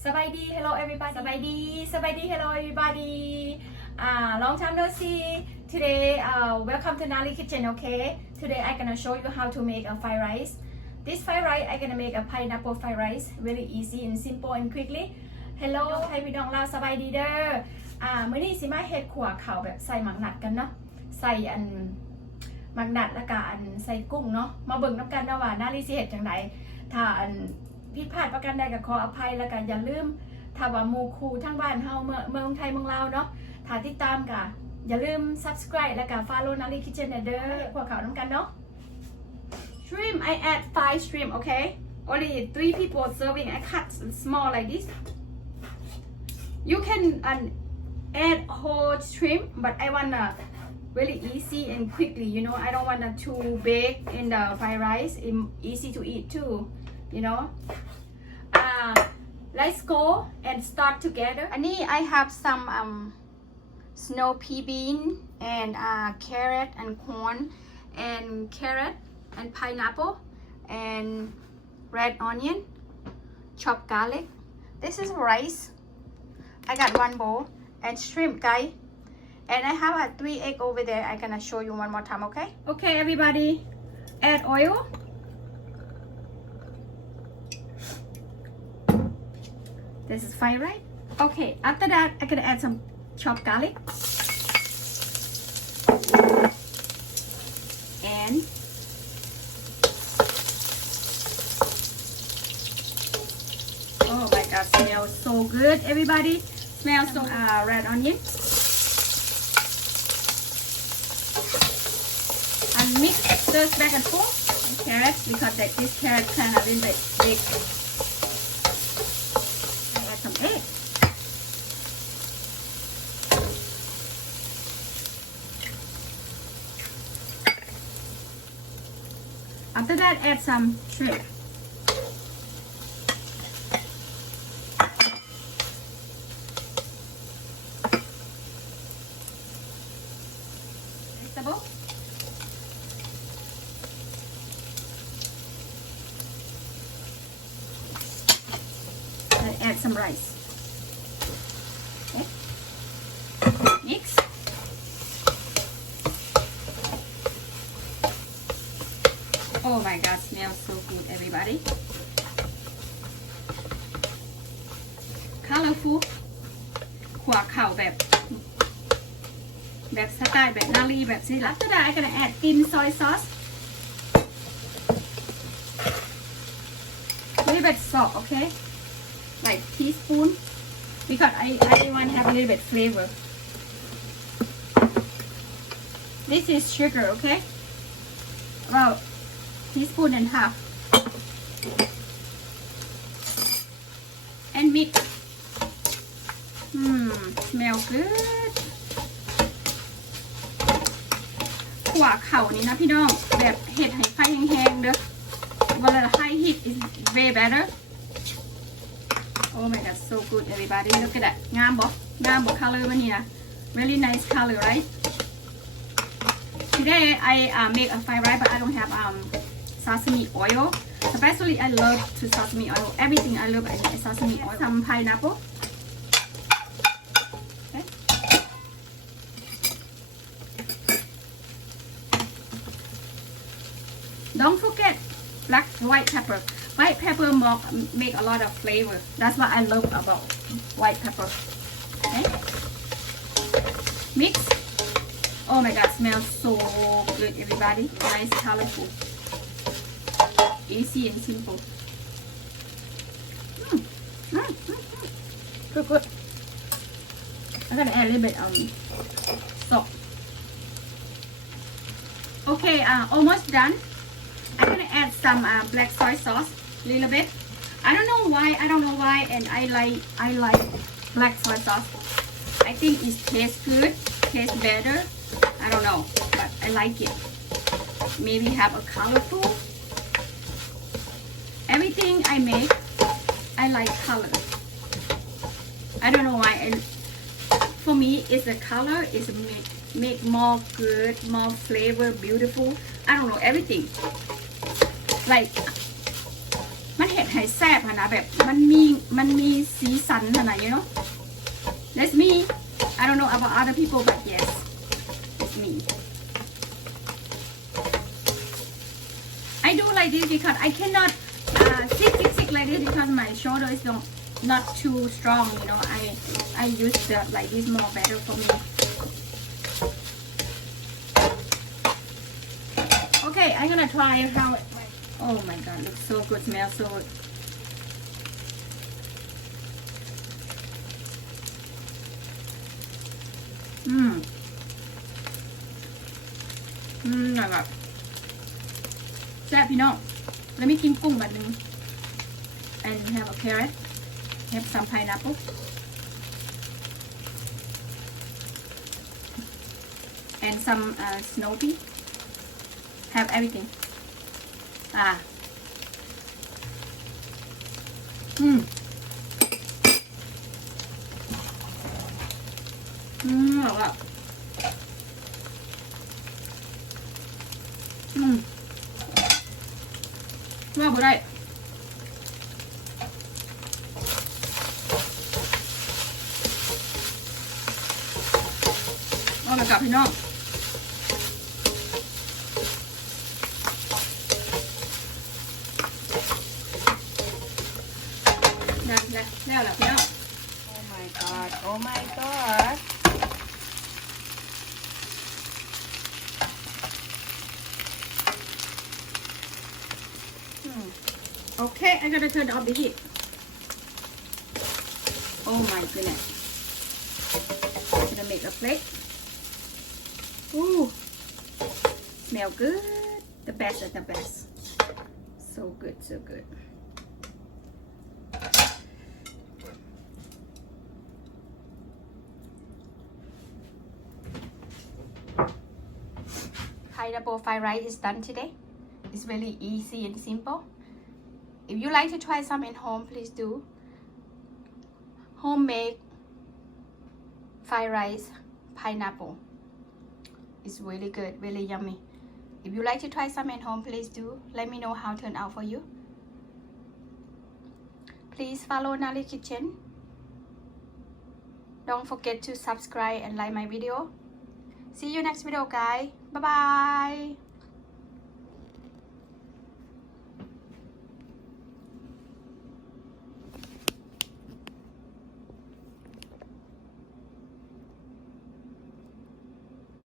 Sabadi, hello everybody. Sabadi, hello everybody. Long time no see. Today, welcome to Nali Kitchen. Okay. Today I'm gonna show you how to make a fried rice. This fried rice I'm gonna make a pineapple fried rice. Very easy and simple and quickly. Hello, ไทยพี่น้องลาวสบายดีเด้อมื้อนี้สิมาเฮ็ดขั่วข้าวแบบใส่หมักหนัดกันเนาะใส่อันหมักหนัดแล้วก็อันใส่กุ้งเนาะมาเบิ่งน้ำกันเนาะว่านาลีสิเฮ็ดจังไดถ้าอันผิดพลาดประการใดก็ขออภัยแล้วกันอย่าลืมถ้าว่าหมู่คู่ทั้งบ้านเฮาเมืองไทยเมืองลาวเนาะถ้าติดตามก็อย่าลืม subscribe แล้วก็ follow นาลี Kitchen เด้อขั่วข้าวน้ำกันเนาะ shrimp I add 5 shrimp okay only 3 people serving I cut small like this you can add whole shrimp but I wanna really easy and quickly you know I don't wanna too big in the fried rice easy to eat too you know let's go and start together อันนี้ I have some snow pea bean and carrot and corn and carrot and pineapple and red onion chopped garlic this is rice I got 1 bowl and shrimp guys and I have 3 egg over there I'm gonna show you one more time okay everybody add oil this is fine right okay after that I'm gonna add some chopped garlic and oh my god smells so good everybody smells some red onion and mix this back and forth and carrot because this carrot kind of a little bit big I add some egg after that add some shrimp vegetable and add some rice okay mix oh my god smells so good everybody colorful ขั่วข้าวแบบสไตล์แบบนาลีแบบสิafter that I'm gonna add thin soy sauce a little bit salt okay like teaspoon because I want to have a little bit flavor this is sugar okay about teaspoon and half and mix smell good ขั่วเข่านี้นะพี่น้องแบบเห็ดให้ไฟแห้งๆเด้อเวลา high heat is way better oh my god so good everybody look at that งามบ่ color มันนี่นะ very nice color right today I make a fried rice but I don't have sesame oil especially I love to sesame oil everything I love sesame oil some pineapple okay. Don't forget white pepper. White pepper make a lot of flavor. That's what I love about white pepper. Okay. Mix. Oh my god, smells so good, everybody. Nice, colorful. Easy and simple. Good. I'm gonna add a little bit salt. Okay, almost done. I'm gonna add some black soy sauce, a little bit. I don't know why, and I like black soy sauce. I think it tastes good, tastes better. I don't know, but I like it. Maybe have a colorful. Everything I make, I like color. I don't know why. And for me, it's the color is make more good, more flavor, beautiful. I don't know everything. Like มันเห็ด ให้แซ่บนะแบบมันมีสีสันขนาดนี้เนาะ That's me I don't know about other people but yes it's me I do like this because I cannot stick like this because my shoulder is not too strong you know I use the like this more better for me okay I'm gonna try how it oh my god looks so good smells so goodแบบแซ่บพี่น้องแล้วมีกินกุ้งแบบนึง and have a carrot have some pineapple and some snow pea have everything แบบว่าว่าบ่ได้เอาไปกับพี่น้องแล้วพี่น้อง Oh my god Oh my god Okay I gotta turn off the heat oh my goodness I'm gonna make a plate ooh smell good the best of the best so good so good pineapple fried rice is done today it's really easy and simple if you like to try some at home please do homemade fried rice pineapple it's really good really yummy if you like to try some at home please do let me know how it turned out for you please follow Nali Kitchen don't forget to subscribe and like my video see you next video guys bye bye